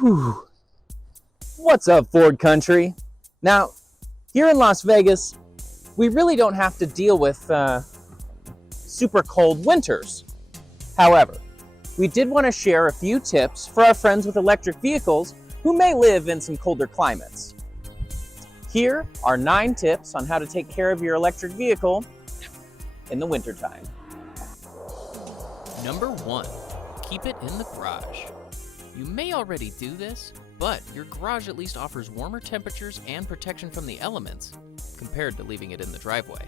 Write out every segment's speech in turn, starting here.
Whew. What's up, Ford Country? Now, here in Las Vegas, we really don't have to deal with super cold winters. However, we did want to share a few tips for our friends with electric vehicles who may live in some colder climates. Here are 9 tips on how to take care of your electric vehicle in the wintertime. Number 1, keep it in the garage. You may already do this, but your garage at least offers warmer temperatures and protection from the elements compared to leaving it in the driveway.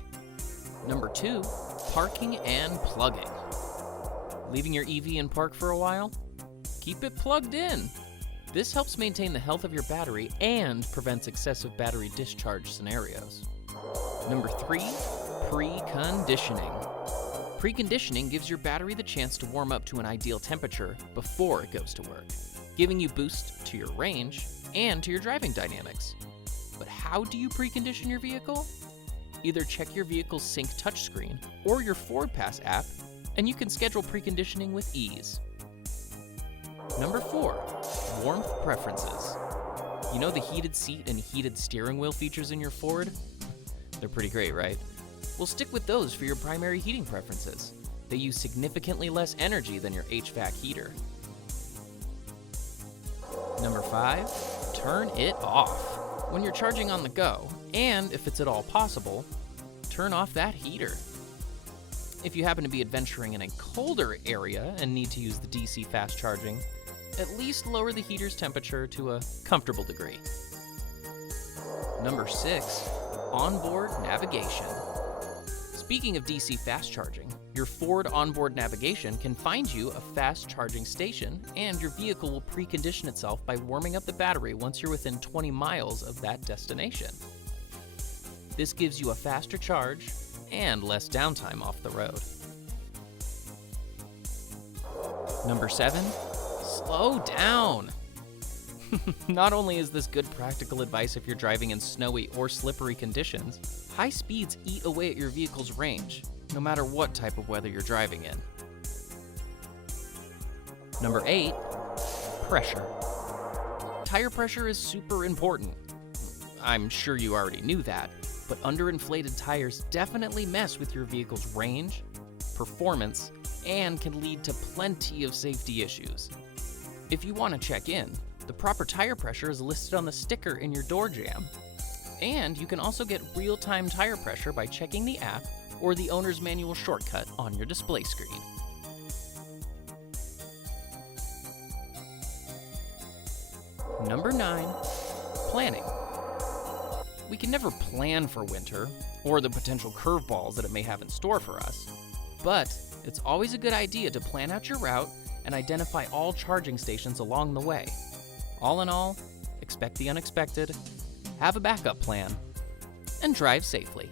Number 2, parking and plugging. Leaving your EV in park for a while? Keep it plugged in. This helps maintain the health of your battery and prevents excessive battery discharge scenarios. Number 3, preconditioning. Preconditioning gives your battery the chance to warm up to an ideal temperature before it goes to work, giving you boost to your range and to your driving dynamics. But how do you precondition your vehicle? Either check your vehicle's sync touchscreen or your FordPass app, and you can schedule preconditioning with ease. Number 4, warmth preferences. You know the heated seat and heated steering wheel features in your Ford? They're pretty great, right? Well, stick with those for your primary heating preferences. They use significantly less energy than your HVAC heater. Number 5, turn it off. When you're charging on the go, and if it's at all possible, turn off that heater. If you happen to be adventuring in a colder area and need to use the DC fast charging, at least lower the heater's temperature to a comfortable degree. Number 6, onboard navigation. Speaking of DC fast charging, your Ford onboard navigation can find you a fast charging station, and your vehicle will precondition itself by warming up the battery once you're within 20 miles of that destination. This gives you a faster charge and less downtime off the road. Number 7, slow down. Not only is this good practical advice if you're driving in snowy or slippery conditions, high speeds eat away at your vehicle's range, no matter what type of weather you're driving in. Number 8, pressure. Tire pressure is super important. I'm sure you already knew that, but underinflated tires definitely mess with your vehicle's range, performance, and can lead to plenty of safety issues. If you want to check in, the proper tire pressure is listed on the sticker in your door jamb. And you can also get real-time tire pressure by checking the app or the owner's manual shortcut on your display screen. Number 9, planning. We can never plan for winter or the potential curveballs that it may have in store for us, but it's always a good idea to plan out your route and identify all charging stations along the way. All in all, expect the unexpected, have a backup plan, and drive safely.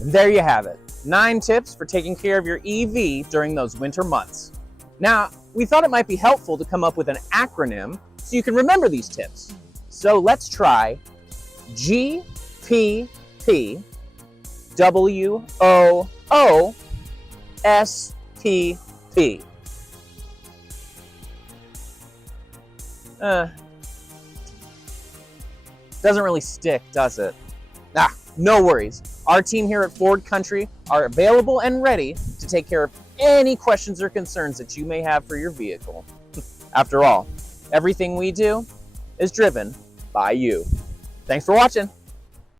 There you have it. 9 tips for taking care of your EV during those winter months. Now, we thought it might be helpful to come up with an acronym so you can remember these tips. So let's try GPP WOOSPP. Doesn't really stick, does it? No worries. Our team here at Ford Country are available and ready to take care of any questions or concerns that you may have for your vehicle. After all, everything we do is driven by you. Thanks for watching.